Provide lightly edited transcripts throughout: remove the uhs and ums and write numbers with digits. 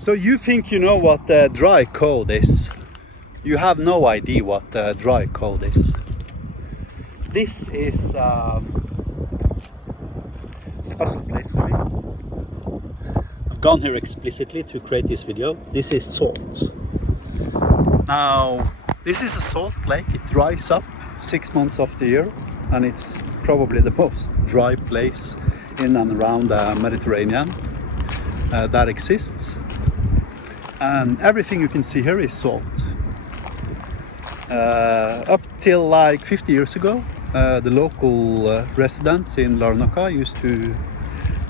So you think you know what dry code is? You have no idea what dry code is. This is a special place for me. I've gone here explicitly to create this video. This is salt. Now, this is a salt lake. It dries up 6 months of the year, and it's probably the most dry place in and around the Mediterranean that exists. And everything you can see here is salt. Up till like 50 years ago, the local residents in Larnaca used to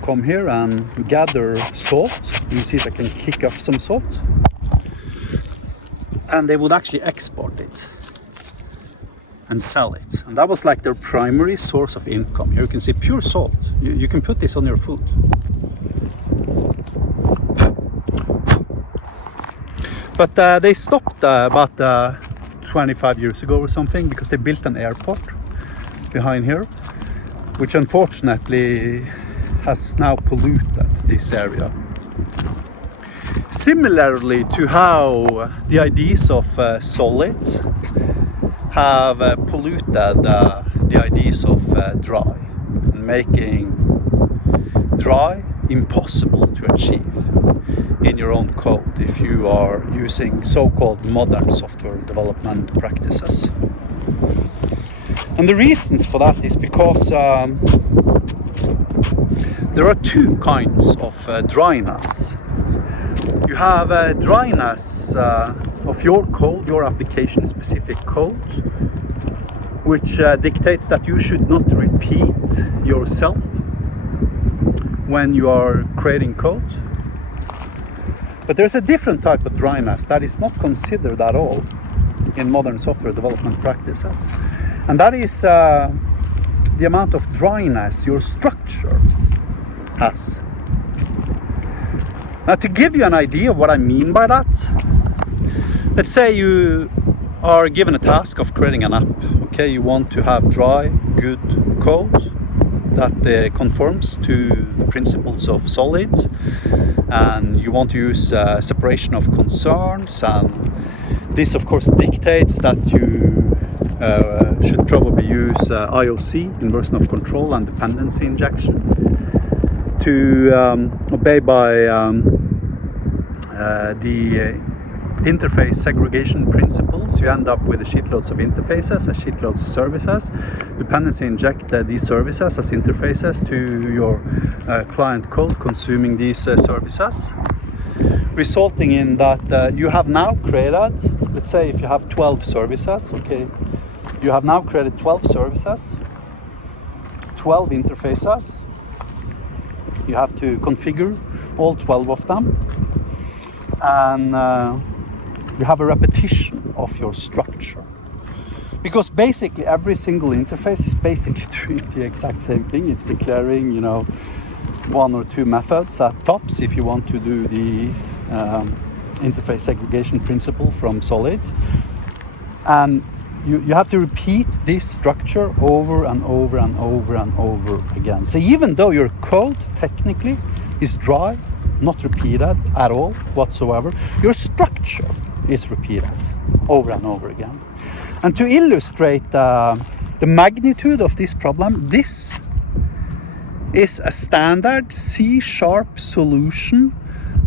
come here and gather salt. You see if I can kick up some salt. And they would actually export it and sell it. And that was like their primary source of income. Here you can see pure salt. You can put this on your food. But they stopped about 25 years ago or something, because they built an airport behind here, which unfortunately has now polluted this area. Similarly to how the ideas of solids have polluted the ideas of dry, making dry impossible to achieve in your own code if you are using so-called modern software development practices. And the reasons for that is because there are two kinds of dryness. You have dryness of your code, your application-specific code, which dictates that you should not repeat yourself when you are creating code. But there's a different type of dryness that is not considered at all in modern software development practices. And that is the amount of dryness your structure has. Now, to give you an idea of what I mean by that, let's say you are given a task of creating an app. Okay, you want to have dry, good code that conforms to the principles of solid, and you want to use separation of concerns, and this of course dictates that you should probably use IOC, inversion of control, and dependency injection to obey by the interface segregation principles. You end up with shitloads of interfaces, shitloads of services. Dependency inject these services as interfaces to your client code consuming these services, resulting in that you have now created, let's say if you have 12 services, okay, you have now created 12 services, 12 interfaces. You have to configure all 12 of them, and you have a repetition of your structure, because basically every single interface is basically doing the exact same thing. It's declaring, you know, one or two methods at tops if you want to do the interface segregation principle from solid, and you have to repeat this structure over and over and over and over again. So even though your code technically is dry, not repeated at all whatsoever, your structure is repeated over and over again. And to illustrate the magnitude of this problem, this is a standard C# solution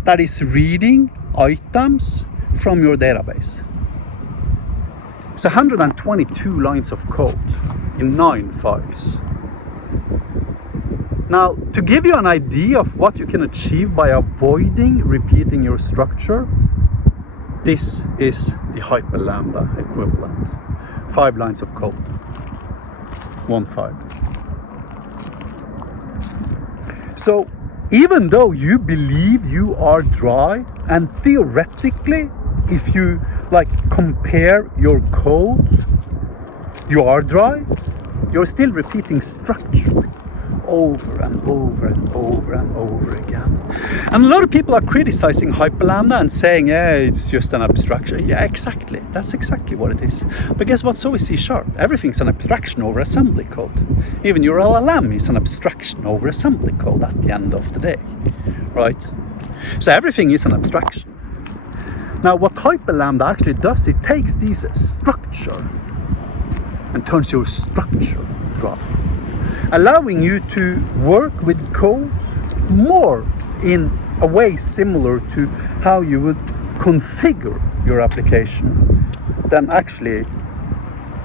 that is reading items from your database. It's 122 lines of code in 9 files. Now, to give you an idea of what you can achieve by avoiding repeating your structure, this is the Hyperlambda equivalent. 5 lines of code, 1 file. So, even though you believe you are dry, and theoretically, if you compare your code, you are dry, you're still repeating structure over and over and over and over again. And a lot of people are criticizing Hyperlambda and saying, yeah, it's just an abstraction. Yeah, exactly. That's exactly what it is. But guess what? So is C#. Everything's an abstraction over assembly code. Even your LLM is an abstraction over assembly code at the end of the day, right? So everything is an abstraction. Now what Hyperlambda actually does, it takes this structure and turns your structure dry, allowing you to work with code more in a way similar to how you would configure your application than actually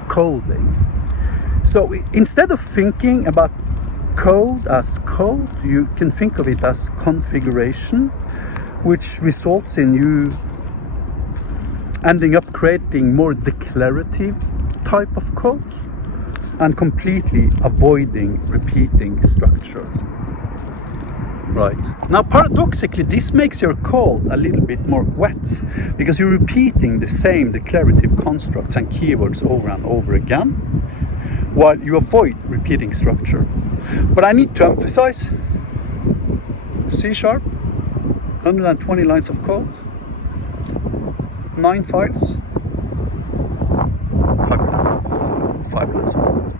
coding. So instead of thinking about code as code, you can think of it as configuration, which results in you ending up creating more declarative type of code and completely avoiding repeating structure. Right. Now paradoxically, this makes your code a little bit more wet because you're repeating the same declarative constructs and keywords over and over again while you avoid repeating structure. But I need to emphasize, C#, 120 lines of code, 9 files, Hyperlambda, 5 lines of code.